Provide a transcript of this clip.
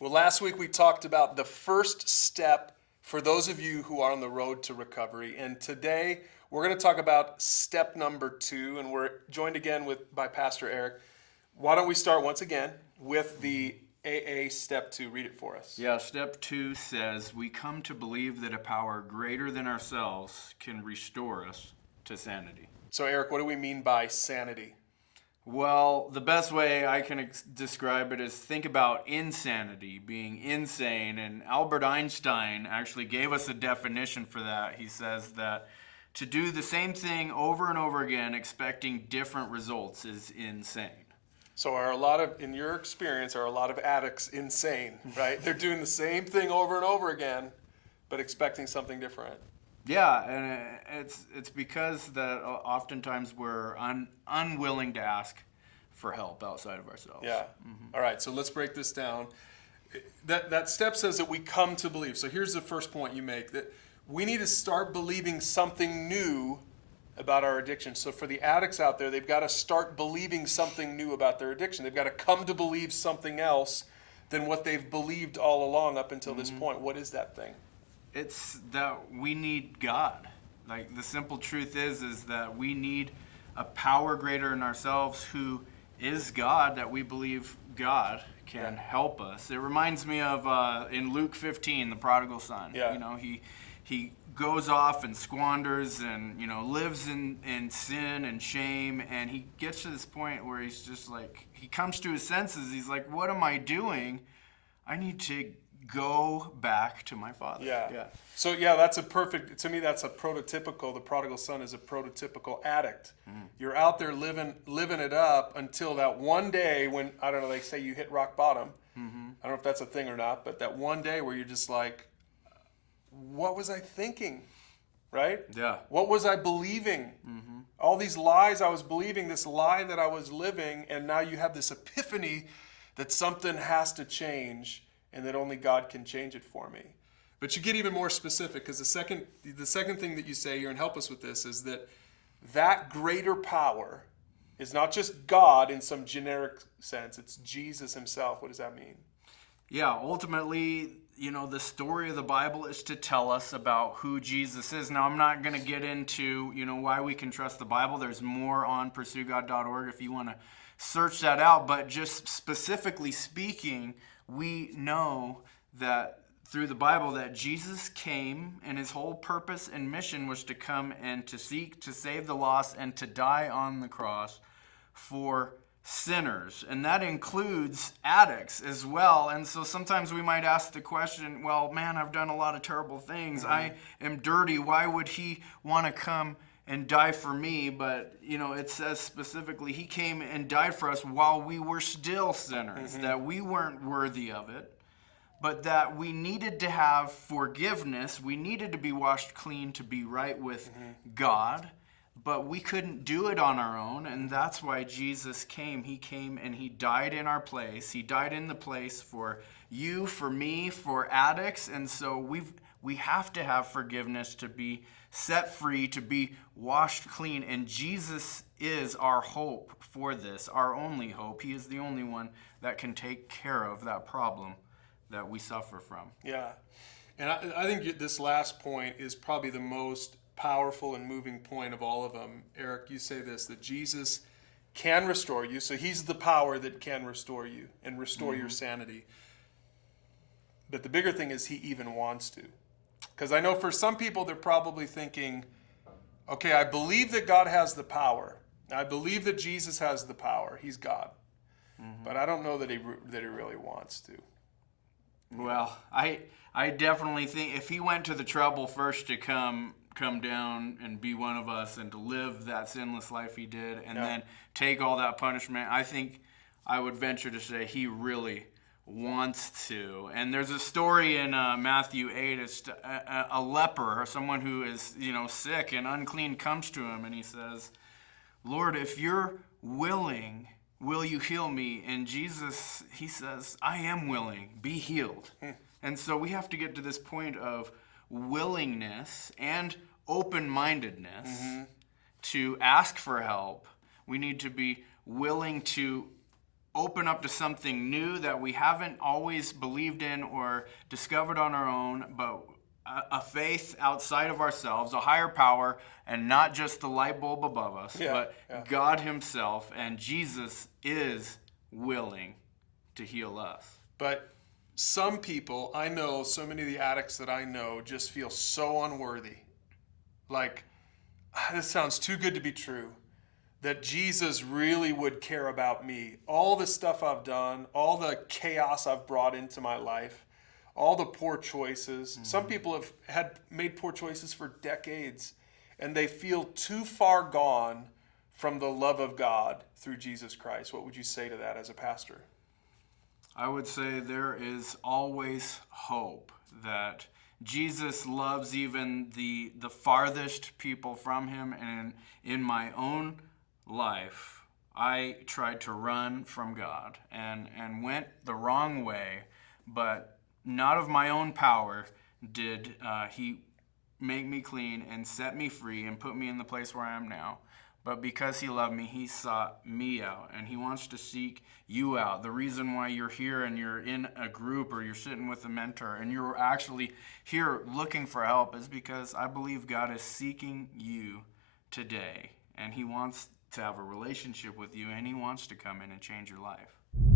Well, last week we talked about the first step for those of you who are on the road to recovery. And today we're going to talk about step number 2. And we're joined again by Pastor Eric. Why don't we start once again with the AA step 2? Read it for us. Yeah, step 2 says, we come to believe that a power greater than ourselves can restore us to sanity. So Eric, what do we mean by sanity? Well, the best way I can describe it is think about insanity, being insane. And Albert Einstein actually gave us a definition for that. He says that to do the same thing over and over again, expecting different results, is insane. So in your experience, are a lot of addicts insane, right? They're doing the same thing over and over again, but expecting something different. Yeah, and it's because that oftentimes we're unwilling to ask for help outside of ourselves. Yeah. Mm-hmm. All right, so let's break this down. That step says that we come to believe. So here's the first point you make, that we need to start believing something new about our addiction. So for the addicts out there, they've got to start believing something new about their addiction. They've got to come to believe something else than what they've believed all along up until this point. What is that thing? It's that we need God. Like, the simple truth is that we need a power greater in ourselves who is God, that we believe God can help us. It reminds me of in Luke 15, the prodigal son. Yeah. You know, he goes off and squanders and, lives in sin and shame, and he gets to this point where he's just like, he comes to his senses. He's like, what am I doing? I need to go back to my father. Yeah. So to me that's a prototypical, the prodigal son is a prototypical addict. You're out there living it up until that one day when, I don't know, they say you hit rock bottom. I don't know if that's a thing or not, but that one day where you're just like, what was I thinking? Right? Yeah. What was I believing? All these lies I was believing, this lie that I was living, and now you have this epiphany that something has to change, and that only God can change it for me. But you get even more specific, because the second thing that you say here, and help us with this, is that greater power is not just God in some generic sense. It's Jesus himself. What does that mean? Yeah, ultimately, the story of the Bible is to tell us about who Jesus is. Now, I'm not going to get into, why we can trust the Bible. There's more on PursueGOD.org if you want to search that out. But just specifically speaking, we know that through the Bible that Jesus came, and his whole purpose and mission was to come and to seek to save the lost and to die on the cross for sinners. And that includes addicts as well. And so sometimes we might ask the question, well, man, I've done a lot of terrible things. I am dirty. Why would he want to come and die for me? But, it says specifically he came and died for us while we were still sinners, that we weren't worthy of it, but that we needed to have forgiveness. We needed to be washed clean to be right with God, but we couldn't do it on our own, and that's why Jesus came. He came and he died in our place. He died in the place for you, for me, for addicts, and so we have to have forgiveness to be set free, to be washed clean. And Jesus is our hope for this, our only hope. He is the only one that can take care of that problem that we suffer from. Yeah. And I think this last point is probably the most powerful and moving point of all of them. Eric, you say this, that Jesus can restore you. So he's the power that can restore you and restore your sanity. But the bigger thing is he even wants to. Because I know for some people, they're probably thinking, okay, I believe that God has the power. I believe that Jesus has the power. He's God. But I don't know that he really wants to. Well, I definitely think if he went to the trouble first to come down and be one of us and to live that sinless life he did and then take all that punishment, I think I would venture to say he really wants to. And there's a story in Matthew 8. It's a leper, or someone who is sick and unclean, comes to him and he says, Lord, if you're willing, will you heal me? And Jesus, he says, I am willing, be healed. And so we have to get to this point of willingness and open-mindedness to ask for help. We need to be willing to open up to something new that we haven't always believed in or discovered on our own, but a faith outside of ourselves, a higher power, and not just the light bulb above us, but God himself, and Jesus is willing to heal us. But some people, I know, so many of the addicts that I know just feel so unworthy. Like, this sounds too good to be true, that Jesus really would care about me. All the stuff I've done, all the chaos I've brought into my life, all the poor choices. Mm-hmm. Some people have made poor choices for decades, and they feel too far gone from the love of God through Jesus Christ. What would you say to that as a pastor? I would say there is always hope that Jesus loves even the farthest people from him. And in my own life, I tried to run from God and went the wrong way, but not of my own power did he make me clean and set me free and put me in the place where I am now. But because he loved me, he sought me out, and he wants to seek you out. The reason why you're here and you're in a group or you're sitting with a mentor and you're actually here looking for help is because I believe God is seeking you today, and he wants to have a relationship with you, and he wants to come in and change your life.